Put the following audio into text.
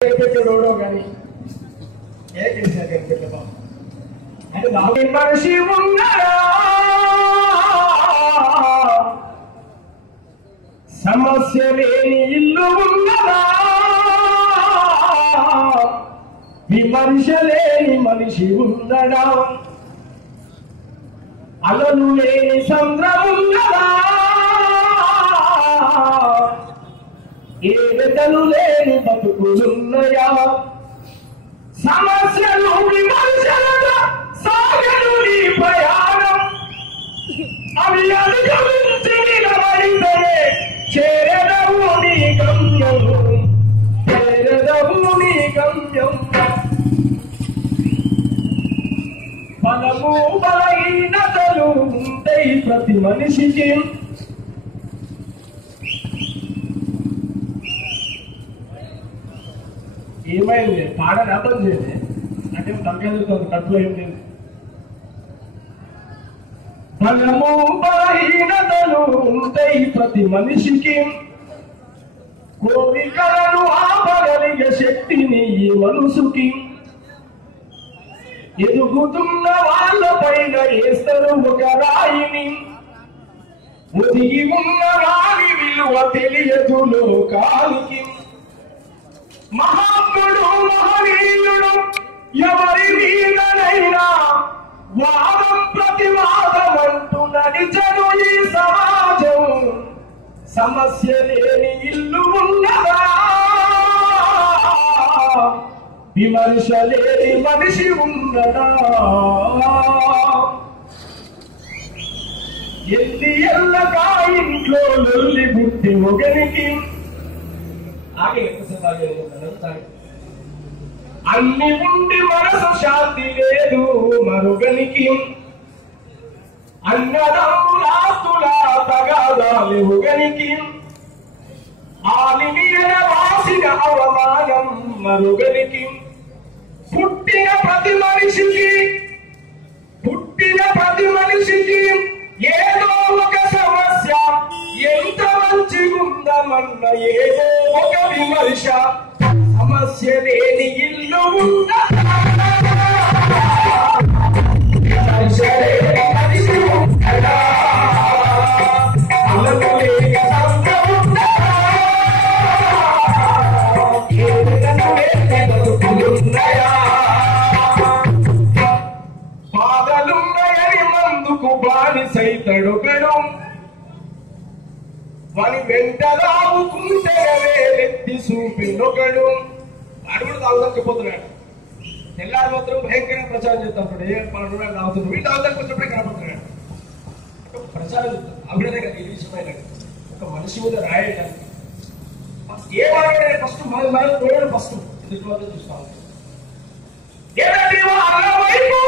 పెట్టాడో కానీ ఏ కేసీఆర్ గారు పెట్టే బాబు అంటే బాబు మనిషి ఉన్నాడా సమస్య లేని ఇల్లు ఉన్నదా విమర్శ లేని మనిషి ఉన్నడా అలలు లేని సంద్రం ఉన్నదా ఏ వెతలు లేని బతుకులున్నయా సమస్యలు విమర్శలతో సాగను నీ ప్రయాణం అవి అధిగమించి నిలబడితేనే చేరదవు నీ గమ్యం చేరదవు నీ గమ్యం బలము బలహీనతలు ఉంటాయి ప్రతి మనిషికి ఏమైంది పాడని అర్థం చేయలే నాకేం తగ్గదుతుంది కట్టులో ఏం లేదు బలము బలహీనతలు ఉంటాయి ప్రతి మనిషికి కోరికలను ఆపగలిగే శక్తిని ఈ మనసుకి ఎదుగుతున్న వాళ్ళపైన వేస్తారు ఒక రాయిని ఒదిగి ఉన్న వారి విలువ తెలియదు లోకానికి మహాత్ముడు మహనీయుడు ఎవరి మీదనైనా వాదం ప్రతివాదం అంటూ నడిచను ఈ సమాజం సమస్య లేని ఇల్లు ఉన్నదా విమర్శ లేని మనిషి ఉన్నదా ఎల్లి ఎల్లగా ఇంట్లో లొల్లి బుట్టి ఒకరికి అన్ని ఉండి మనసు శాంతి లేదు మరొకనికి అన్నదమ్ములాస్తుల తగాదాలు ఒకనికి ఆలిమీన వాసిన అవమానం మరొకనికి పుట్టిన ప్రతి మనిషికి ఏదో ఒక సమస్య ఎంత మంచిగుందమన్న ఏదో ఒక విమర్శ సమస్య లేని ఇల్లు ఉన్నదా విమర్శ లేని మనిషి ఉన్నదా అలలు లేక సంద్రం ఉన్నదా ఏదైనా బతుకులున్నాయా బాధలున్నాయని మందుకు బానిసైతడొకడు వాని వెంట రావుకుంటే ఎత్తి చూపినొకడు వాడు కూడా తాగుదక్కపోతున్నాడు తెల్లారి మాత్రం భయంకరంగా ప్రచారం చేస్తాడు ఏ 12 రూపాయలు తాగుతున్నాడు వీళ్ళు తాగుదానికి వచ్చినప్పుడే కనపడుతున్నాడు ప్రచారం అభివృద్ధి కదా ఈ విషయమైన ఒక మనిషి మీద రాయడానికి ఏ మాట్లాడే ఫస్ట్ మనం ఫస్ట్ ఎదుటి చూస్తాం ఏదంటే అన్న వైపు